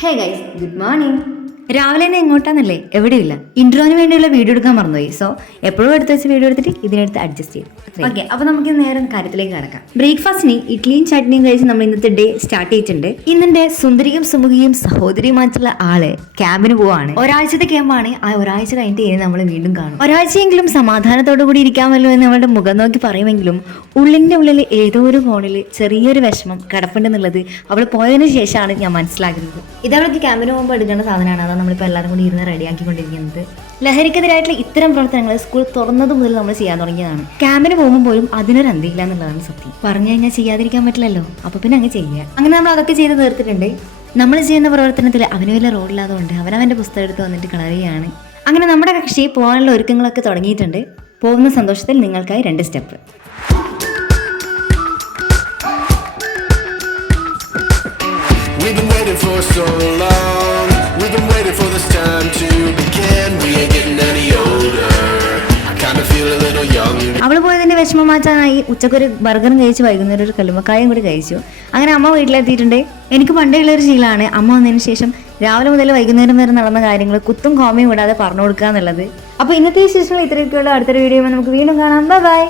Hey guys, good morning. രാവിലെ തന്നെ എങ്ങോട്ടാന്നല്ലേ എവിടെയില്ല ഇൻട്രോന് വേണ്ടിയുള്ള വീഡിയോ എടുക്കാൻ മറന്നുപോയി. സോ എപ്പോഴും എടുത്ത് വെച്ച് വീഡിയോ എടുത്തിട്ട് ഇതിനെടുത്ത് അഡ്ജസ്റ്റ് ചെയ്യും. ഓക്കെ, അപ്പൊ നമുക്ക് നേരെ കാര്യത്തിലേക്ക് കിടക്കാം. ബ്രേക്ക്ഫാസ്റ്റിന് ഇഡ്ലിയും ചട്നിയും കഴിച്ച് നമ്മൾ ഇന്നത്തെ ഡേ സ്റ്റാർട്ട് ചെയ്തിട്ടുണ്ട്. ഇന്നെ സുന്ദരിയും സുമുഖിയും സഹോദരിയുമായിട്ടുള്ള ആള് ക്യാമ്പിന് പോവാണ്. ഒരാഴ്ചത്തെ ക്യാമ്പാണ്. ആ ഒരാഴ്ച കഴിഞ്ഞിട്ട് ഇനി നമ്മൾ വീണ്ടും കാണും. ഒരാഴ്ചയെങ്കിലും സമാധാനത്തോടു കൂടി ഇരിക്കാമല്ലോ എന്ന് നമ്മളുടെ മുഖം നോക്കി പറയുമെങ്കിലും ഉള്ളിന്റെ ഉള്ളിൽ ഏതോ ഒരു കോണിൽ ചെറിയൊരു വിഷമം കിടപ്പുണ്ടെന്നുള്ളത് അവൾ പോയതിനു ശേഷമാണ് ഞാൻ മനസ്സിലാക്കുന്നത്. ഇതവൾക്ക് ക്യാമ്പിന് പോകുമ്പോൾ എടുക്കേണ്ട സാധനമാണ്. അതാണ് നമ്മളിപ്പോൾ എല്ലാവരും കൂടി ഇരുന്ന് റെഡിയാക്കിക്കൊണ്ടിരിക്കുന്നത്. ലഹരിക്കെതിരായിട്ടുള്ള ഇത്തരം പ്രവർത്തനങ്ങൾ സ്കൂൾ തുറന്നത് മുതൽ നമ്മൾ ചെയ്യാൻ തുടങ്ങിയതാണ്. ക്യാമ്പിന് പോകുമ്പോൾ പോലും അതിനൊരു അന്തിയില്ല എന്നുള്ളതാണ് സത്യം. പറഞ്ഞു കഴിഞ്ഞാൽ ചെയ്യാതിരിക്കാൻ പറ്റില്ലല്ലോ, അപ്പൊ പിന്നെ അങ്ങ് ചെയ്യുക. അങ്ങനെ നമ്മൾ അതൊക്കെ ചെയ്ത് തീർത്തിട്ടുണ്ട്. നമ്മൾ ചെയ്യുന്ന പ്രവർത്തനത്തിൽ അവന് വലിയ റോഡില്ലാത്തതുകൊണ്ട് അവനവന്റെ പുസ്തകം എടുത്ത് വന്നിട്ട് കളർ ചെയ്യാണ്. അങ്ങനെ നമ്മുടെ കക്ഷി പോകാനുള്ള ഒരുക്കങ്ങളൊക്കെ തുടങ്ങിയിട്ടുണ്ട്. പോകുന്ന സന്തോഷത്തിൽ നിങ്ങൾക്കായി 2 step. We've been waiting for so long. We've been waiting for this time to begin. We ain't getting any older. I kinda feel a little young. അവൾ പോയതിന്റെ വിഷമം മാറ്റാനായി ഉച്ചക്കൊരു ബർഗറും കഴിച്ച് വൈകുന്നേരം ഒരു കല്ലുമ്മക്കായും കൂടി കഴിച്ചു. അങ്ങനെ അമ്മ വീട്ടിലെത്തിയിട്ടുണ്ട്. എനിക്ക് പണ്ടേ ഉള്ളൊരു ശീലമാണ് അമ്മ വന്നതിന് ശേഷം രാവിലെ മുതൽ വൈകുന്നേരം വരെ നടന്ന കാര്യങ്ങൾ കുത്തും കോമയും വിടാതെ പറഞ്ഞു കൊടുക്കുക എന്നുള്ളത്. അപ്പോൾ ഇന്നത്തെ വിശേഷം ഇത്രയൊക്കെയുള്ള. അടുത്തൊരു വീഡിയോ നമുക്ക് വീണ്ടും കാണാം. ബൈ.